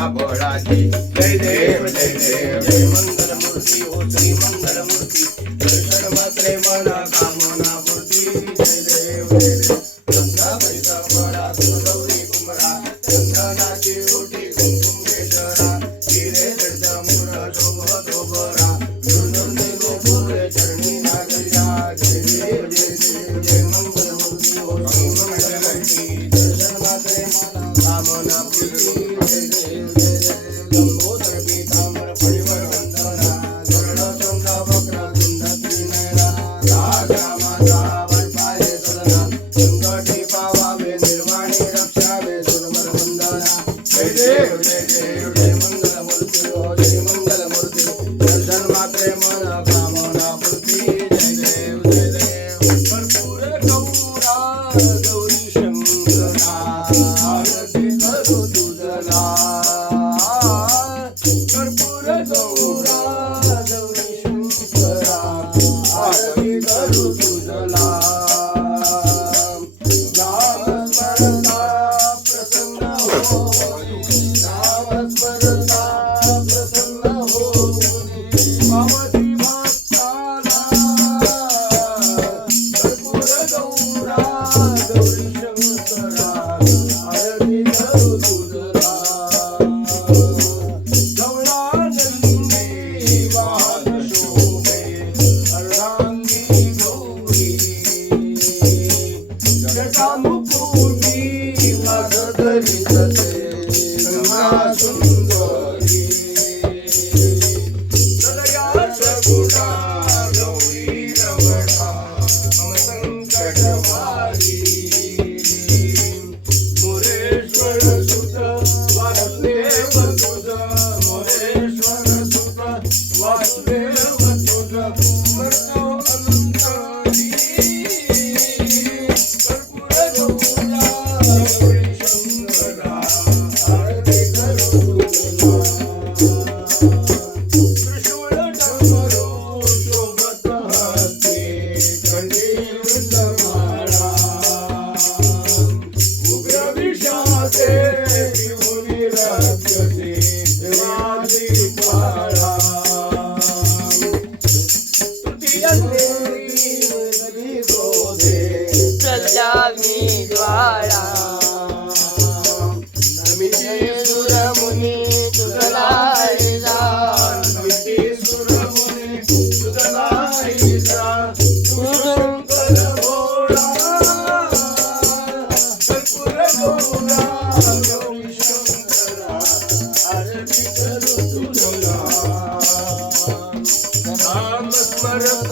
जय देव जय देव जय मंगल मूर्ति ओ श्री मंगल मूर्ति दर्शन मात्रे मना कामना पूर्ति जय देव जय देव गंगा पैसा बडा गौरी कुमरा चंदनाची ओटी कुंकुम केशरा हिरे जडजा मुरा शोभ शोभरा दुर्दुर्ने गोपुरे चरणी नागरिया जय देव जय देव जय मंगल मूर्ति ओ श्री मंगल मूर्ति दर्शन मात्रे मना कामना पूर्ति जय देव जय देव लंबोदर पीतांबर परिवर वंदना गरुड़ चंद्र वक्र कुंडत्री नयना राजा माता वर्पाये सदना संकटी पावावे निर्वाणी रक्षावे सुरमर वंदना जय देव जय मंगल मूर्ति ओ जय मंगल मूर्ति दर्शन मात्रे मन कामना पूर्ति जय देव कर्पूर गौरा गौरी शंकरा आरती करू तुझला कर्पूर गौरा गौरी शंकरा आरती करू तुझला नाम स्मरता प्रसन्न होऊनी नाम स्मरता प्रसन्न होऊनी पावती भक्ताला कर्पूर गौरा गौरी शंकरा आरती करू तुझला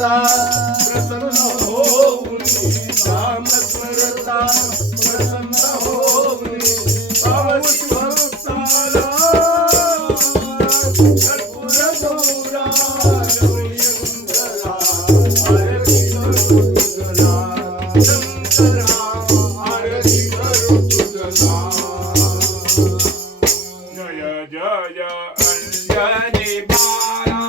प्रसन्न होऊनी नाम स्मरता प्रसन्न होऊनी पावती भक्ताला कर्पूर गौरा गौरी शंकरा आरती करू तुझला शंकरा आरती करू तुझला जय जय अंजनी बाला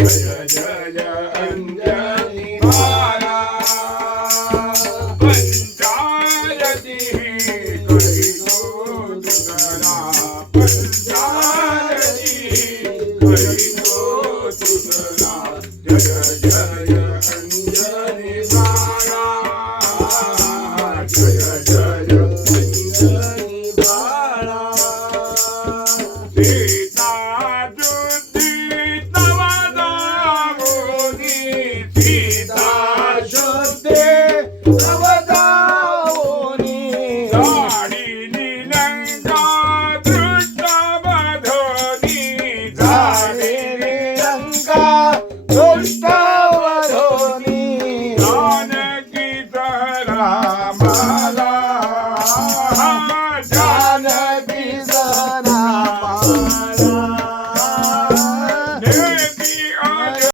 जय जय अंजनी बाला पंचायती कही तो तुझला पंचायती